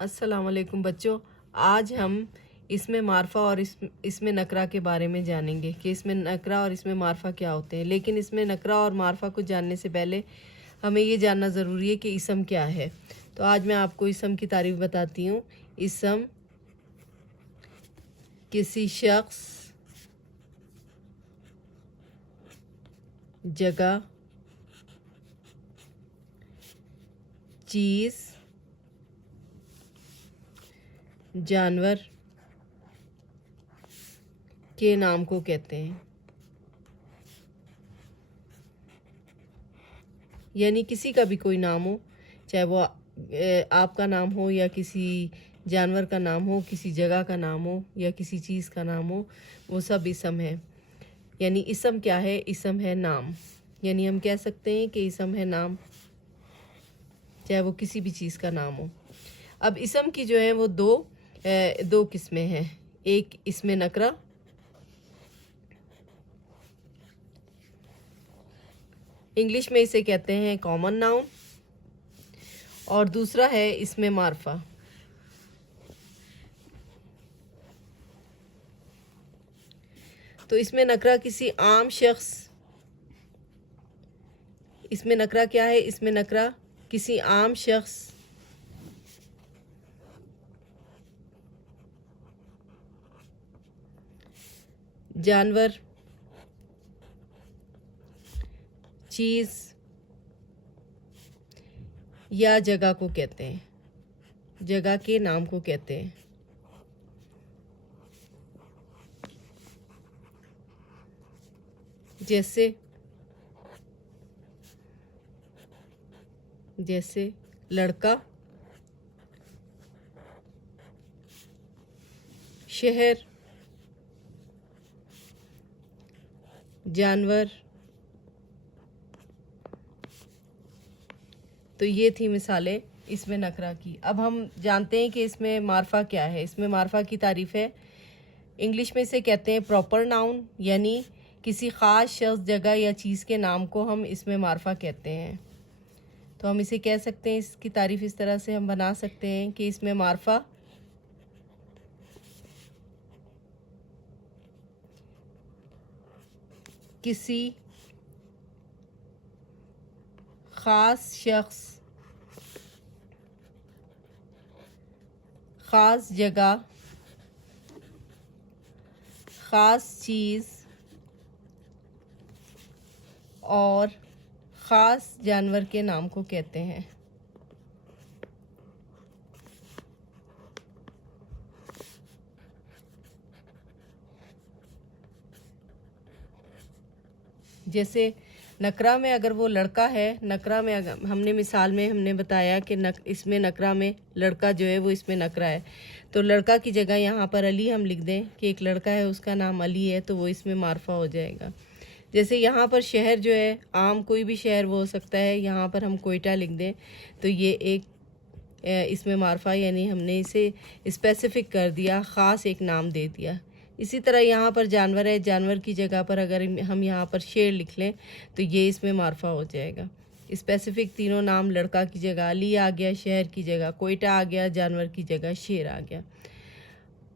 अस्सलाम वालेकुम बच्चों। आज हम इसमें मारफा और इसमें नकरा के बारे में जानेंगे कि इसमें नकरा और इसमें मारफा क्या होते हैं। लेकिन इसमें नकरा और मारफा को जानने से पहले हमें ये जानना ज़रूरी है कि इसम क्या है। तो आज मैं आपको इसम की तारीफ़ बताती हूँ। इसम किसी शख्स, जगह, चीज़, जानवर के नाम को कहते हैं। यानी किसी का भी कोई नाम हो, चाहे वो आपका नाम हो या किसी जानवर का नाम हो, किसी जगह का नाम हो या किसी चीज़ का नाम हो, वो सब इसम है। यानी इसम क्या है? इसम है नाम। यानी हम कह सकते हैं कि इसम है नाम, चाहे वो किसी भी चीज़ का नाम हो। अब इसम की जो है वो दो किस्में हैं। एक इसमें नकरा, इंग्लिश में इसे कहते हैं कॉमन नाउन, और दूसरा है इसमें मारफा। तो इसमें नकरा किसी आम शख्स, इसमें नकरा क्या है? इसमें नकरा किसी आम शख्स, जानवर, चीज़ या जगह को कहते हैं, जगह के नाम को कहते हैं। जैसे लड़का, शहर, जानवर। तो ये थी मिसालें इसमें नकरा की। अब हम जानते हैं कि इसमें मारफा क्या है। इसमें मारफा की तारीफ़ है, इंग्लिश में इसे कहते हैं प्रॉपर नाउन, यानी किसी ख़ास शख्स, जगह या चीज़ के नाम को हम इसमें मारफा कहते हैं। तो हम इसे कह सकते हैं, इसकी तारीफ़ इस तरह से हम बना सकते हैं कि इसमें मारफा किसी ख़ास शख्स, ख़ास जगह, ख़ास चीज़ और ख़ास जानवर के नाम को कहते हैं। जैसे नकरा में अगर वो लड़का है, नकरा में अगर हमने मिसाल में हमने बताया कि इसमें नकरा में लड़का जो है वो इसमें नकरा है, तो लड़का की जगह यहाँ पर अली हम लिख दें कि एक लड़का है, उसका नाम अली है, तो वो इसमें मारफा हो जाएगा। जैसे यहाँ पर शहर जो है, आम कोई भी शहर वो हो सकता है, यहाँ पर हम कोयटा लिख दें तो ये एक इसमें मारफा, यानी हमने इसे स्पेसिफिक कर दिया, ख़ास एक नाम दे दिया। इसी तरह यहाँ पर जानवर है, जानवर की जगह पर अगर हम यहाँ पर शेर लिख लें तो ये इसमें मारफा हो जाएगा। स्पेसिफिक तीनों नाम, लड़का की जगह अली आ गया, शहर की जगह कोयटा आ गया, जानवर की जगह शेर आ गया।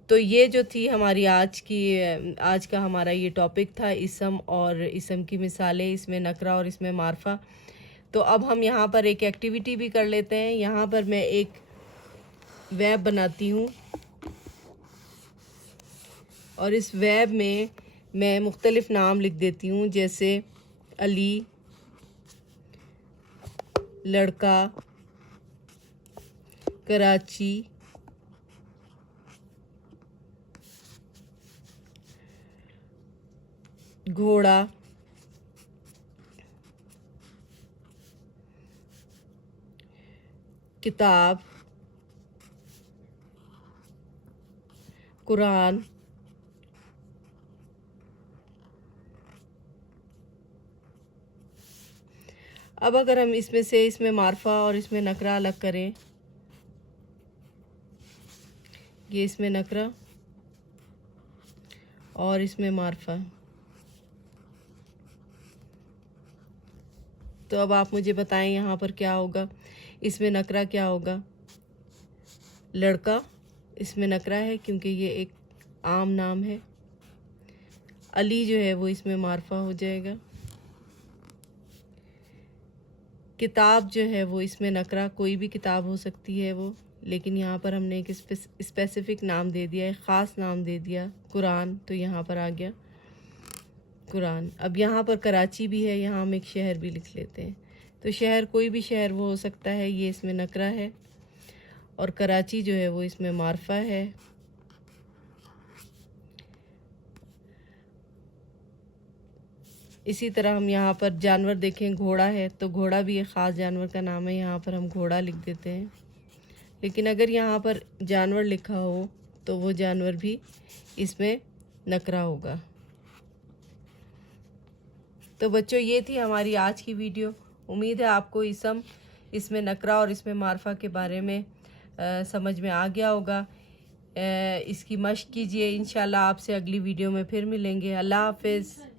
तो ये जो थी हमारी आज का हमारा ये टॉपिक था, इसम और इसम की मिसालें, इसमें नकरा और इसमें मारफा। तो अब हम यहाँ पर एक एक्टिविटी भी कर लेते हैं। यहाँ पर मैं एक वेब बनाती हूँ और इस वेब में मैं मुख्तलिफ नाम लिख देती हूँ, जैसे अली, लड़का, कराची, घोड़ा, किताब, कुरान, अब अगर हम इसमें से इसमें मारफा और इसमें नकरा अलग करें, ये इसमें नकरा और इसमें मारफा, तो अब आप मुझे बताएं यहाँ पर क्या होगा, इसमें नकरा क्या होगा। लड़का इसमें नकरा है क्योंकि ये एक आम नाम है। अली जो है वो इसमें मारफा हो जाएगा। किताब जो है वो इसमें नकरा, कोई भी किताब हो सकती है वो, लेकिन यहाँ पर हमने एक स्पेसिफिक नाम दे दिया, एक ख़ास नाम दे दिया, कुरान, तो यहाँ पर आ गया कुरान। अब यहाँ पर कराची भी है, यहाँ हम एक शहर भी लिख लेते हैं। तो शहर कोई भी शहर वो हो सकता है, ये इसमें नकरा है। और कराची जो है वो इसमें मारफा है। इसी तरह हम यहाँ पर जानवर देखें, घोड़ा है, तो घोड़ा भी एक ख़ास जानवर का नाम है, यहाँ पर हम घोड़ा लिख देते हैं। लेकिन अगर यहाँ पर जानवर लिखा हो तो वो जानवर भी इसमें नकरा होगा। तो बच्चों, ये थी हमारी आज की वीडियो। उम्मीद है आपको इसमें नकरा और इसमें मारफा के बारे में समझ में आ गया होगा। इसकी मश्क कीजिए। इंशाल्लाह आपसे अगली वीडियो में फिर मिलेंगे। अल्लाह हाफ़िज़।